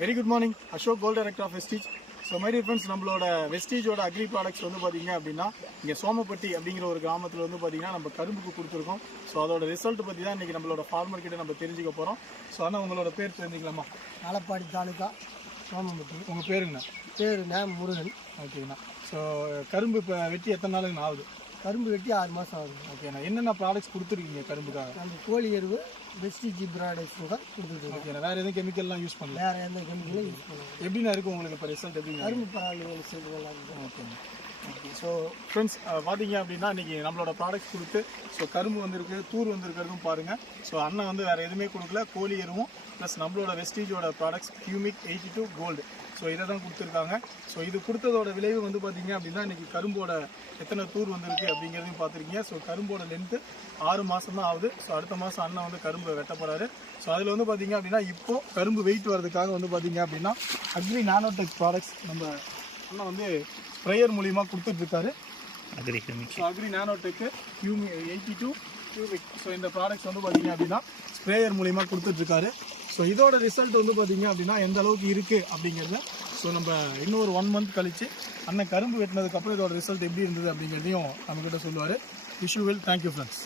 Very good morning. Ashok gold director of Vestige. So my dear friends, நம்மளோட வெஸ்டீஜோட agri products வந்து பார்த்தீங்க அப்படின்னா இங்கே சோமப்பட்டி அப்படிங்கிற ஒரு கிராமத்தில் வந்து பார்த்தீங்கன்னா நம்ம கரும்புக்கு கொடுத்துருக்கோம். ஸோ அதோட ரிசல்ட் பற்றி தான் இன்றைக்கி நம்மளோட ஃபார்மர் கிட்ட நம்ம தெரிஞ்சுக்க போகிறோம். ஸோ ஆனால் உங்களோட பேர் தெரிஞ்சுக்கலாமா? ஆலப்பாடி தாலுக்கா சோமப்பட்டி. உங்கள் பேருங்கண்ணா? பேருண்ணா முருகன். ஓகேண்ணா. ஸோ கரும்பு இப்போ வெட்டி எத்தனை நாளுங்கண்ணா ஆகுது? கரும்பு வெட்டி 6 மாதம் ஆகுது. ஓகேண்ணா. என்னென்ன ப்ராடக்ட்ஸ் கொடுத்துருக்கீங்க கரும்புக்காக? நம்ம கோழி எருவு வெஸ்டீஜ் ப்ராடக்ட்ஸ் தான் கொடுத்துருக்கோம். ஓகேண்ணா. வேறு எதுவும் கெமிக்கல்லாம் யூஸ் பண்ணல? வேறு எந்த கெமிக்கலும் யூஸ் பண்ணலாம். எப்படிண்ணா இருக்கும் உங்களுக்கு இப்போ ரிசல்ட்? எப்படி கரும்பு பரவாயில்ல, ரிசல்ட் நல்லா இருக்கும். ஓகேண்ணா. ஓகே. ஸோ ஃப்ரெண்ட்ஸ் பார்த்தீங்க அப்படின்னா இன்றைக்கி நம்மளோட ப்ராடக்ட்ஸ் கொடுத்து ஸோ கரும்பு வந்திருக்கு, தூர் வந்திருக்கிறதும் பாருங்கள். ஸோ அண்ணன் வந்து வேறு எதுவுமே கொடுக்கல, கோழி எருவும் ப்ளஸ் நம்மளோட வெஸ்டீஜோட ப்ராடக்ட்ஸ் கியூமிக் 82 கோல்டு. ஸோ இதை தான் கொடுத்துருக்காங்க. ஸோ இது கொடுத்ததோட விளைவு வந்து பார்த்தீங்க அப்படின்னா இன்றைக்கி கரும்போட எத்தனை தூர் வந்திருக்கு அப்படிங்கிறதையும் பார்த்துருக்கீங்க. ஸோ கரும்போட லென்த்து 6 மாதம் தான் ஆகுது. ஸோ அடுத்த மாதம் அண்ணன் வந்து கரும்பு வெட்ட போகிறாரு. ஸோ அதில் வந்து பார்த்தீங்க அப்படின்னா இப்போது கரும்பு வெயிட் வர்றதுக்காக வந்து பார்த்தீங்க அப்படின்னா அக்ரி நானோடெக் ப்ராடக்ட்ஸ் நம்ம அண்ணன் வந்து ஸ்ப்ரேயர் மூலிமா கொடுத்துட்ருக்காரு. அக்ரி நானோடெக்கு 82 கியூபிக். ஸோ இந்த ப்ராடக்ட்ஸ் வந்து பார்த்தீங்க அப்படின்னா ஸ்ப்ரேயர் மூலிமா கொடுத்துட்ருக்காரு. ஸோ இதோட ரிசல்ட் வந்து பார்த்தீங்க அப்படின்னா எந்த அளவுக்கு இருக்குது அப்படிங்கிறத ஸோ நம்ம இன்னொரு 1 மந்த் கழித்து அண்ணன் கரும்பு வெட்டினதுக்கப்புறம் இதோட ரிசல்ட் எப்படி இருந்தது அப்படிங்கிறதையும் நம்மக்கிட்ட சொல்லுவார். Wish you well. Thank you friends.